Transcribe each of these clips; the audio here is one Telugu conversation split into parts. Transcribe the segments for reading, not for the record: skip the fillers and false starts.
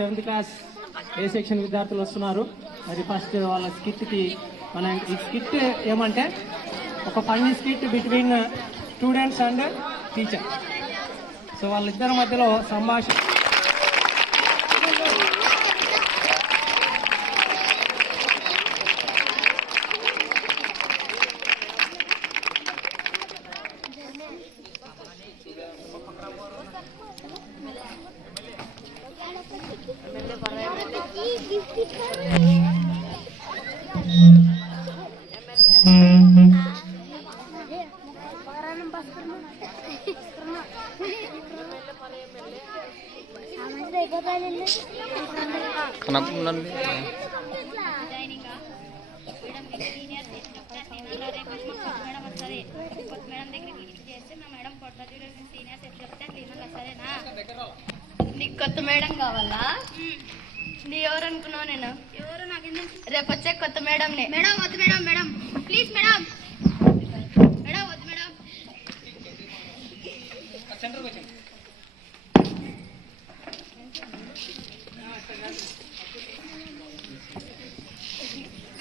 7th క్లాస్ ఏ సెక్షన్ విద్యార్థులు వస్తున్నారు. మరి ఫస్ట్ వాళ్ళ స్కిట్కి ఈ స్కిట్ ఏమంటే ఒక funny skit between students and teacher. So వాళ్ళిద్దరి మధ్యలో సంభాషణ. Kenapa nanti? నీకు కొత్త మేడం కావాలా? నీ ఎవరు అనుకున్నావు? నేను ఎవరు నాకు రేపు వచ్చే కొత్త మేడం. మేడం వద్దు madam, madam please madam, madam వద్దు మేడం.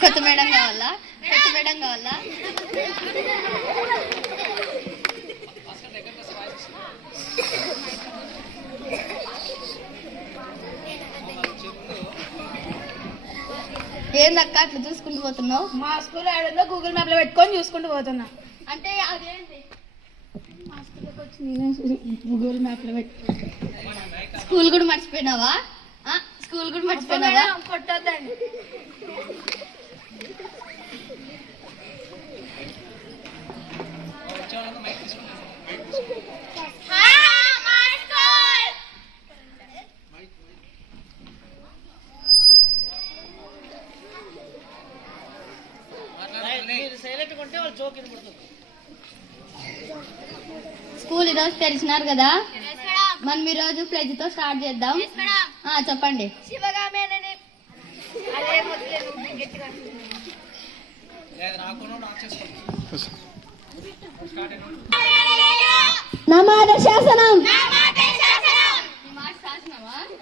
కొత్త మేడం కావాలా? కొత్త మేడం కావాలా? ఏందక్క అట్లా చూసుకుంటూ పోతున్నావు? మా స్కూల్ ఆడుందో గూగుల్ మ్యాప్ లో పెట్టుకొని చూసుకుంటూ పోతున్నా. అంటే అదేంటి? మా స్కూల్కి వచ్చి గూగుల్ మ్యాప్ లో పెట్టుకుని స్కూల్ కూడా మర్చిపోయినావా? స్కూల్ కూడా మర్చిపోయినావా? కొట్టొద్దండి. స్కూల్ ఈరోజు తెరిచినారు కదా, మనం ఈరోజు ప్లెజ్ తో స్టార్ట్ చేద్దాం. చెప్పండి. నమాద శాసనం.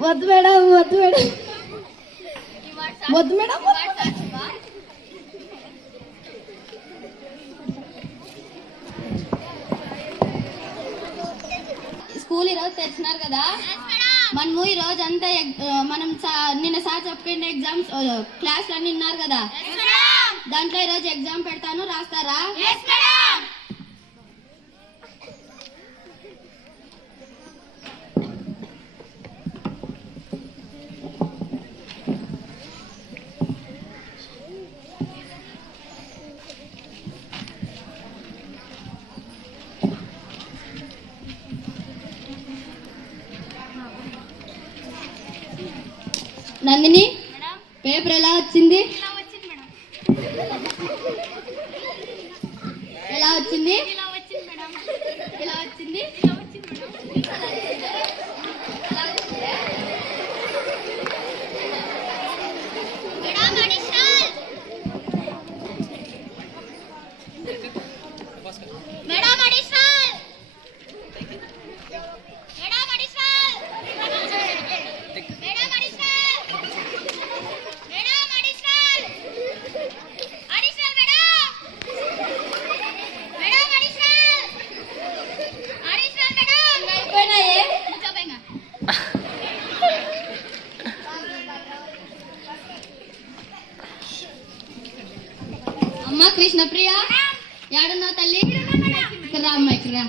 వద్దు మేడం, వద్దు మేడం, వద్దు మేడం. స్కూల్ ఈరోజు తెచ్చినారు కదా, మనము ఈ రోజు అంతా మనం నిన్న సార్ చెప్పిండే ఎగ్జామ్స్ క్లాస్ అన్ని విన్నారు కదా, దాంట్లో ఈరోజు ఎగ్జామ్ పెడతాను, రాస్తారా? నందిని, పేపర్ ఎలా వచ్చింది? ఎలా వచ్చింది? ఎలా వచ్చింది? అమ్మా కృష్ణప్రియ, ఏడున్నావు తల్లి? ఇక్కడ రా అమ్మా, ఇక్కడ రా.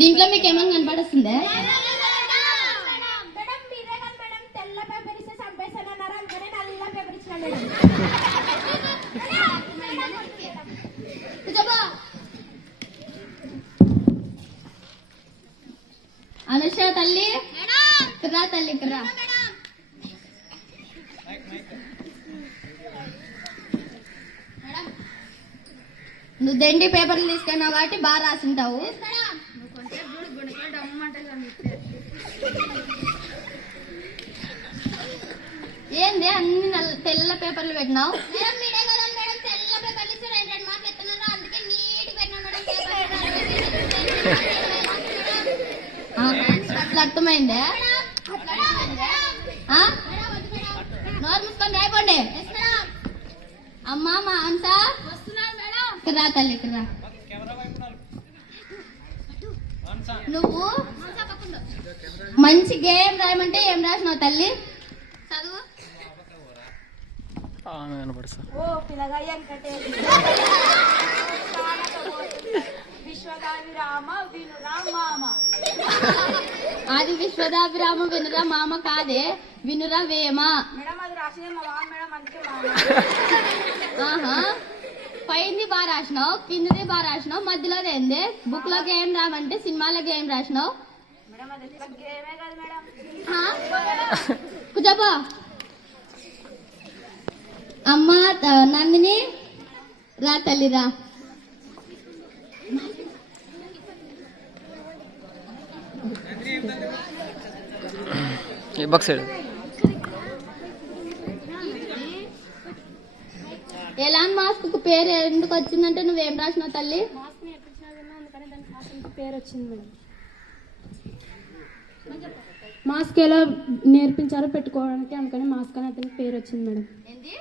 దీంట్లో మీకు ఏమైనా కనపడుస్తుందా? అనుష తల్లి, ఇక్కడ తల్లి, ఇక్కడ నువ్వు దండి పేపర్లు తీసుకున్నావు కాబట్టి బాగా రాసింటావు. ఏంది అన్ని తెల్ల పేపర్లు పెట్టినావు? తెల్ల పేపర్లు ఇస్తే 2 మార్కులు ఎత్తున్నారు, అందుకే నీట్ పెట్టినా మేడం. అట్లా అర్థమైందే? నోరు మూసుకొని రాయిపోండి. అమ్మా మా అంశ ఇక్కడ రా తల్లి, ఇక్కడ రా. నువ్వు మంచి గేమ్ రాయమంటే ఏం రాసినావు తల్లి? చదువు. సార్ ఓ పిల్లగా వెంకటేశ్వర విశ్వదాభిరామ వినురా మామ. అది విశ్వదాభిరామ వినురా మామ కాదే, వినురా వేమ. మేడం అది రాసింది మా మామ మేడం, అందుకే ఆహా, పైంది బాగా రాసినావు, కిందది బాగా రాసినావు, మధ్యలోది ఏంది? బుక్ లో గేమ్ రామంటే సినిమాలో గేమ్ రాసినావు. మేడం అది గేమే కాదు మేడం. కూర్చోపో. అమ్మ నందిని రా తల్లి రా. ఏ బాక్స్ సైడ్ ఎలాన్ మాస్క్ కు పేరు ఎందుకు వచ్చిందంటే నువ్వేం రాసినావు తల్లి? మాస్క్ నేర్పించినా అందుకని దానికి పేరు వచ్చింది మేడం. మాస్క్ ఎలా నేర్పించారో పెట్టుకోవడానికి అందుకని మాస్క్ అని అతనికి పేరు వచ్చింది మేడం. ఏంది?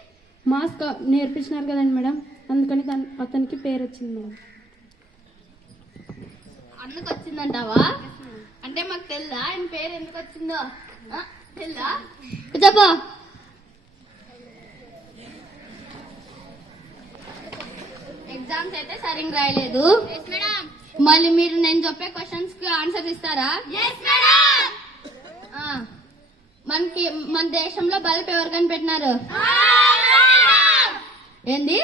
మాస్క్ నేర్పించినారు కదండి మేడం, అందుకని అతనికి పేరు వచ్చింది మేడం. అందుకు వచ్చిందంటావా? అంటే మాకు తెలుదా ఆయన పేరు ఎందుకు వచ్చిందో? తెలుదా? చెప్పు. ఎగ్జామ్స్ అయితే సరిగ్గా రాయలేదు. మళ్ళీ మీరు నేను చెప్పే క్వశ్చన్స్ కి ఆన్సర్ ఇస్తారా? మనకి మన దేశంలో బల్బ్ ఎవరు కనిపెట్టినారు? ఏంది?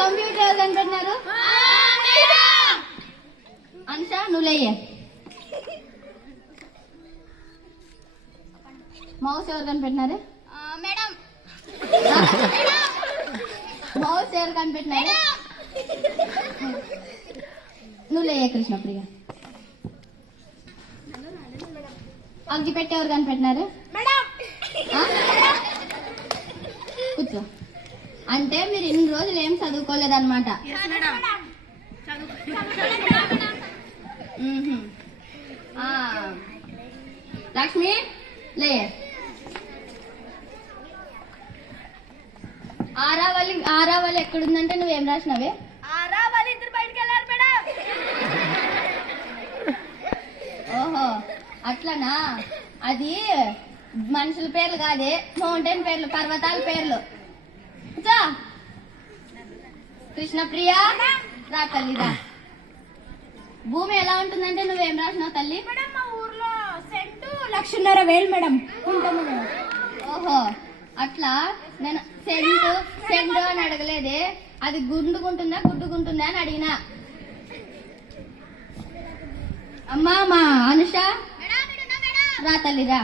కంప్యూటర్ ఎవరు కనిపెట్టినారు? అన్షా నువ్వులయ్యే. మౌస్ ఎవరు కనిపెట్టినారు? మేడం. మౌస్ ఎవరు కనిపెట్టినారు? నువ్వులయ్యే కృష్ణప్రియ. అగ్గి పెట్టి ఎవరు కనిపెట్టినారు? కూర్చో. అంటే మీరు ఇన్ని రోజులు ఏం చదువుకోలేదన్నమాట. లక్ష్మి లే. ఆరావళి ఎక్కడుందంటే నువ్వేం రాసినావే? ఆరావళి ఇద్దరు బయటికి వెళ్ళారు మేడం. ఓహో అట్లనా? అది మనుషుల పేర్లు కాదే, మౌంటైన్ పేర్లు, పర్వతాల పేర్లు. కృష్ణప్రియ రా తల్లి రా. భూమి ఎలా ఉంటుందంటే నువ్వేం రాసినావు తల్లి? మేడం మా ఊర్లో సెంటు 1,50,000 మేడం ఉంటాము మేడం. ఓహో అట్లా. నేను సెంటు అని అడగలేదే, అది గుండుకుంటుందా గుడ్డుకుంటుందా అని అడిగినా. అమ్మా మా అనుష రా తల్లి రా.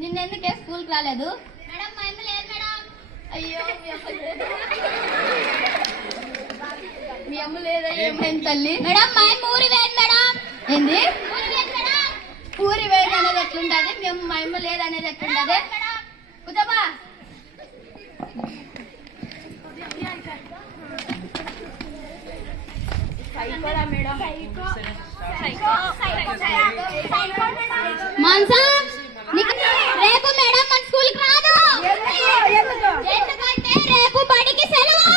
నిన్నెందుకే స్కూల్కి రాలేదు? అయ్యో మీ అమ్మ లేదా? ఏమైంది తల్లి? మేడం మా అమ్మ ఊరి వేది మేడం. ఏంది ఊరి వేది అనేది ఎట్లుంటది? మేము మా అమ్మ లేదు అనేది ఎట్లుంటది? కూర్చోబా. మాన్సా రేపు మేడం మన స్కూల్కి రాదు. ఎందుకంటే రేపు బడికి సెలవు.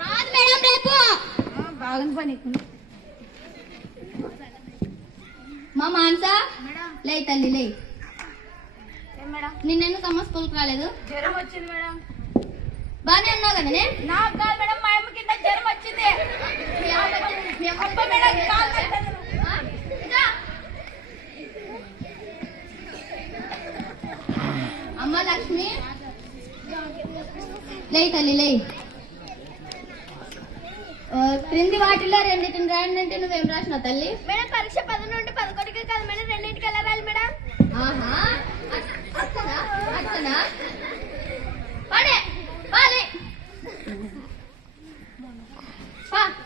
రాదు మేడం రేపు. బాగుంది పని. మా మాన్సా లే తల్లి లే. నిన్నెందుకమ్మ స్కూల్కి రాలేదు? జ్వరం వచ్చింది మేడం. బానే ఉన్నావు కదా? నాకు కాదు మేడం, మా అమ్మ కింద జ్వరం వచ్చింది. అమ్మ లక్ష్మి లే తల్లి లే. క్రింది వాటిలో రెండింటిని రాయండి అంటే నువ్వేం రాసినావు తల్లి? మేడం పరీక్ష 10 నుండి 11కి కాదు మేడం, 2ంటికి ఎలా రాయాలి మేడం? ఆహా అచ్చనా అచ్చనా. పడే పాలే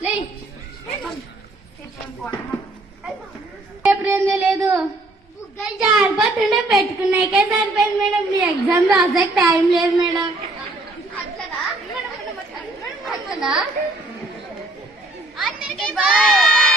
లే. ఎప్పుడేందే లేదు. బుగ్గలు జారిపోతుండే పెట్టుకున్నాకే సరిపోయింది మేడం. మీ ఎగ్జామ్ రాసే టైం లేదు మేడం. అట్లనా? అందరికీ బాయ్.